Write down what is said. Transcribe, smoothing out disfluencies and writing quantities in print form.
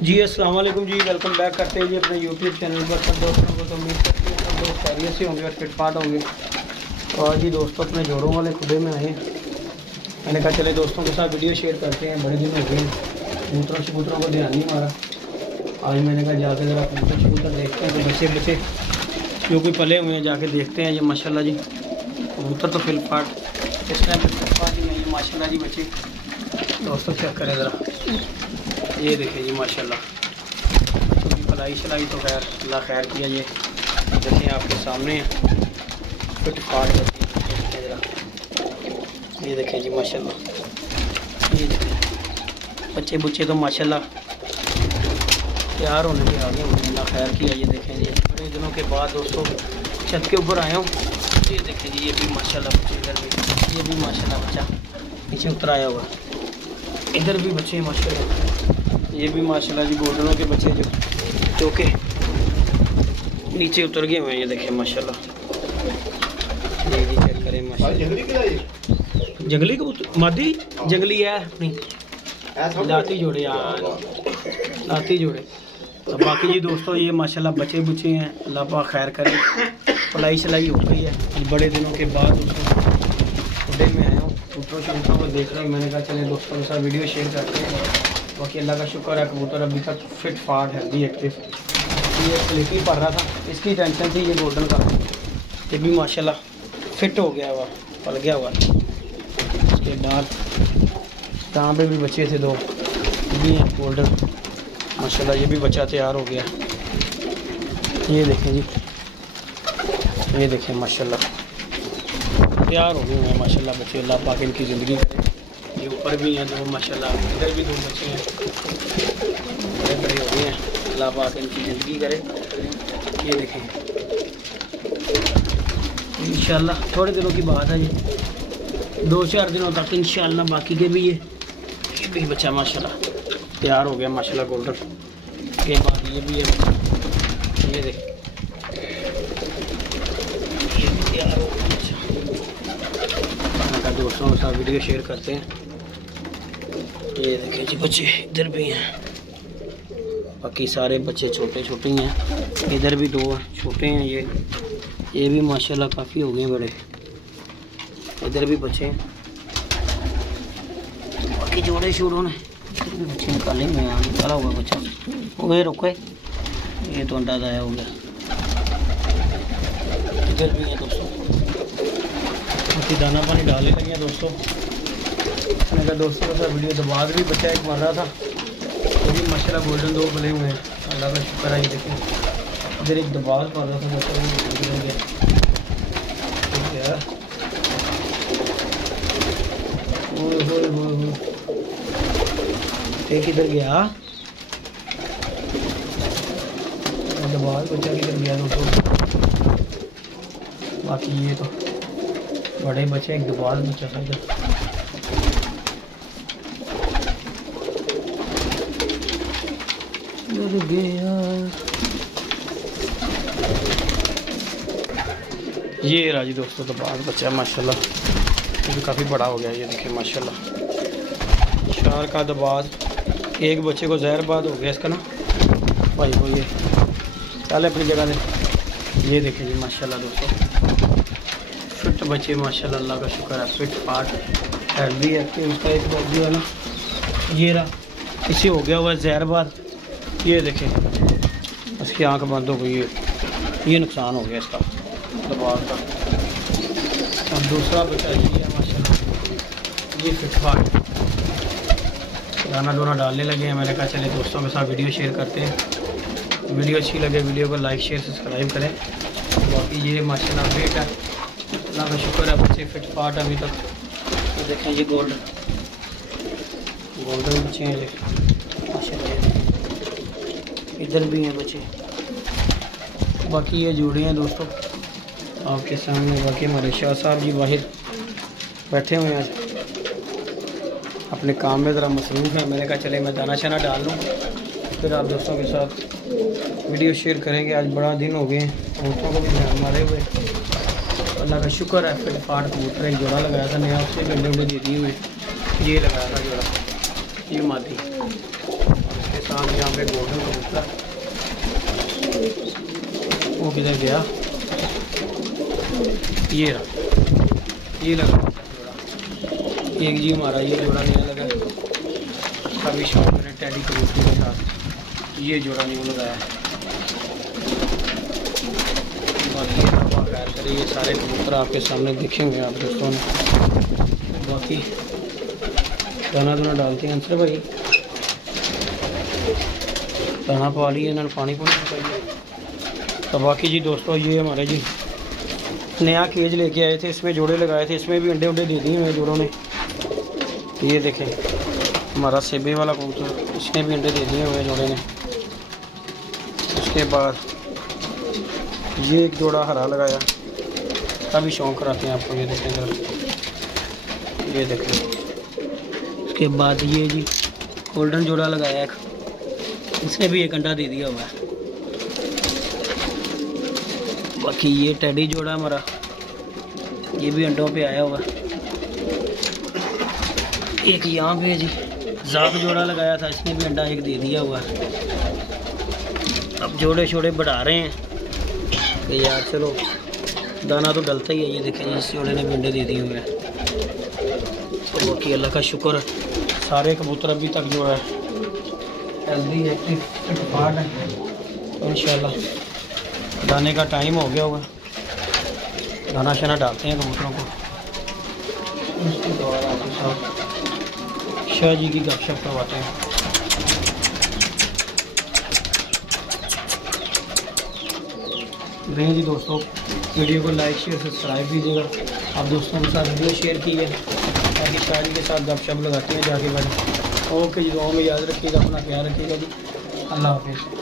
जी अस्सलाम वालेकुम जी, welcome back करते हैं जी अपने यूट्यूब चैनल पर। सब दोस्तों को तो उम्मीद करती है सब दोस्त खैरियत से होंगे और फिटफाट होंगे। और जी दोस्तों अपने जोड़ों वाले खुदे में आए, मैंने कहा चले दोस्तों के साथ वीडियो शेयर करते हैं। बड़े दिन हो गए कबूतरों को ध्यान नहीं मारा। आज मैंने कहा जाके ज़रा कबूतर देखते हैं, तो बच्चे जो कोई पले हुए हैं जाके देखते हैं। ये माशाल्लाह जी कबूतर तो फिलफाट इस टाइम पर फिलफाट ही है ये माशाल्लाह जी बच्चे। दोस्तों चेक करें ज़रा, ये देखें जी माशाल्लाह क्योंकि पलाई शलाई तो खैर अल्लाह खैर किया। ये देखें आपके सामने फिटफाट बच्चे ज़रा, ये देखें जी माशाल्लाह। ये देखें बच्चे बुच्चे तो माशाल्लाह तैयार होने के आगे होंगे, अल्लाह खैर किया। ये देखें जी बड़े दिनों के बाद दोस्तों छत के ऊपर आया हूँ। ये देखें जी ये भी माशाल्लाह बच्चे, इधर भी ये भी माशाल्लाह बच्चा नीचे उतर आया हुआ, इधर भी बच्चे माशाल्लाह। ये भी माशाल्लाह जी गोल्डनों के बच्चे जो के नीचे उतर गए हुए हैं। ये देखें माशाल्लाह, ये जी चेक करें माशाल्लाह। जंगली कबूतर मादी जंगली है अपनी लाती जोड़े यार, लाती जोड़े। तो बाकी जी दोस्तों ये माशाल्लाह बच्चे बुच्चे हैं, अल्लाह पाक खैर करे। पलाई शलाई हो गई है बड़े दिनों के बाद दोस्तों खुदे में आया हूँ। कबूतरों को देख रहे हैं, मैंने कहा चले दोस्तों के साथ वीडियो शेयर करते हैं। बाकी अल्लाह का शुक्र है कबूतर अभी तक फिट फाट हेल्दी एक्टिव। ये स्लीपी पड़ रहा था, इसकी टेंशन थी ये गोल्डन का। ये भी माशाल्लाह फिट हो गया हुआ, पल गया हुआ। उसके बाद यहाँ पे भी बच्चे थे दो, भी हैं गोल्डन माशाल्लाह। ये भी बच्चा तैयार हो गया। ये देखें जी, ये देखें माशाल्लाह तैयार हो गए हैं माशाल्लाह बच्चे। अल्लाह पाक इनकी ज़िंदगी करे। ये ऊपर भी हैं दो माशाल्लाह, इधर भी दो बच्चे हैं बड़े बड़े हो गए हैं, अल्लाह पाक इनकी ज़िंदगी करे। ये देखें इंशाल्लाह थोड़े दिनों की बात है, ये 2-4 दिनों तक इंशाल्लाह। बाकी के भी ये भी बच्चा माशाल्लाह तैयार हो गया माशाल्लाह गोल्डन के बाद। ये भी है ये देख, ये भी तैयार हो गया बच्चा। दोस्तों के साथ वीडियो शेयर करते हैं। ये देखें जी बच्चे इधर भी हैं, बाकी सारे बच्चे छोटे छोटे ही हैं। इधर भी दो छोटे हैं, ये भी माशाल्लाह काफ़ी हो गए बड़े। इधर भी बच्चे हैं, बाकी जोड़े शोड़ों ने इधर भी बच्चे निकाले हुए हैं। निकाला हुआ बच्चा वो रुके, ये तो अंडा दाया हो गया। इधर भी है दोस्तों, बाकी दाना पानी डालने लगे हैं दोस्तों। मैंने कहा दोस्तों के साथ वीडियो दबाद भी बच्चा एक मर रहा था, वो भी माशाल्लाह गोल्डन दो बने हुए हैं, अल्लाह का शुक्र है। ये देखें इधर एक दबाद पड़ रहा था बच्चा, वो गया। एक किधर गया दबाद बच्चा, किधर गया दोस्तों। बाकी ये तो बड़े बच्चे, एक दबाद बच्चा था इधर। ये राजी दोस्तों दबाद बच्चा माशाल्लाह, ये भी काफ़ी बड़ा हो गया। ये देखिए माशाल्लाह शार का दबाद, एक बच्चे को जहरबाद हो गया इसका ना भाई को। ये चल अपनी जगह से। ये देखें जी माशाल्लाह दोस्तों फिट बच्चे माशाल्लाह, अल्लाह का शुक्र है। फिट फाट हेल्दी एक्टिव। उसका एक बात जो है ना ये रहा, इसे हो गया हुआ जहरबाद। ये देखें उसकी आंख बंद हो गई है, ये नुकसान हो गया इसका दबाव का। अब दूसरा बच्चा ये है माशाल्लाह, ये फिट फाट दाना दोना डालने लगे हैं। मैंने कहा चले दोस्तों के साथ वीडियो शेयर करते हैं। वीडियो अच्छी लगे वीडियो को लाइक शेयर सब्सक्राइब करें। बाकी ये माशाल्लाह वेट है, अल्लाह का शुक्र है बच्चे फिट फाट अभी तक। तो देखें ये गोल्डन बच्चे हैं माशाल्लाह, इधर भी हैं बच्चे। बाकी ये जोड़े हैं दोस्तों आपके सामने। बाकी हमारे शाह साहब जी बाहर बैठे हुए हैं, अपने काम में ज़रा मसरूफ़ है। मैंने कहा चले मैं दाना शाना डाल लूँ, फिर आप दोस्तों के साथ वीडियो शेयर करेंगे। आज बड़ा दिन हो गए हैं, कबूतरों को भी ध्यान मारे हुए। अल्लाह का शुक्र है फिट फाट कबूतर एक जोड़ा लगाया था नया, उससे भी अंडे दे दिए हुए। ये लगाया था जोड़ा, ये मादी, उसके साथ यहाँ पे गोल्डन कबूतर वो किधर गया, ये रहा, ये लगा जोड़ा एक जी हमारा ये जोड़ा नया लगा। अभी शौक मैंने टैडी कबूतर के साथ ये जोड़ा न्यू लगाया है। बाकी खैर करें, ये सारे कबूतर आपके सामने दिखेंगे आप दोस्तों ने। बाकी दाना दूना डालते हैं अंसर भाई, दाना पा लिए, इन्होंने पानी पूरी चाहिए। तो बाकी जी दोस्तों ये हमारे जी नया केज लेके आए थे, इसमें जोड़े लगाए थे, इसमें भी अंडे उंडे दे दिए हुए जोड़ों ने। ये देखें हमारा सेबे वाला कबूतर, इसने भी अंडे दे दिए हुए जोड़े ने। उसके बाद ये एक जोड़ा हरा लगाया, अभी शौक कराते हैं आपको। ये देखें जरा, ये देखें। उसके बाद ये जी गोल्डन जोड़ा लगाया एक, इसने भी एक अंडा दे दिया हुआ है। बाकी ये टैडी जोड़ा हमारा, ये भी अंडों पे आया हुआ। एक यहाँ पे जी जाग जोड़ा लगाया था, इसने भी अंडा एक दे दिया हुआ। अब जोड़े छोड़े बढ़ा रहे हैं कि यार चलो दाना तो डलता ही है। ये देखें इस जोड़े ने भी अंडे दे दिए हुए हैं। तो बाकी अल्लाह का शुक्र, सारे कबूतर अभी तक जो है हेल्दी एक्टिव फिट है। तो इंशाल्लाह दाने का टाइम हो गया होगा, दाना शाना डालते हैं कबूतरों को। उसके बाद आपके साथ शाह जी की गपशप करवाते हैं। नहीं जी दोस्तों, वीडियो को लाइक शेयर सब्सक्राइब कीजिएगा। आप दोस्तों के साथ वीडियो शेयर कीजिए ताकि शायरी के साथ गपशप लगाते हैं जाके भाई। ओके जी, दुआ में याद रखिएगा, अपना ख्याल रखिएगा जी। अल्लाह हाफिज़।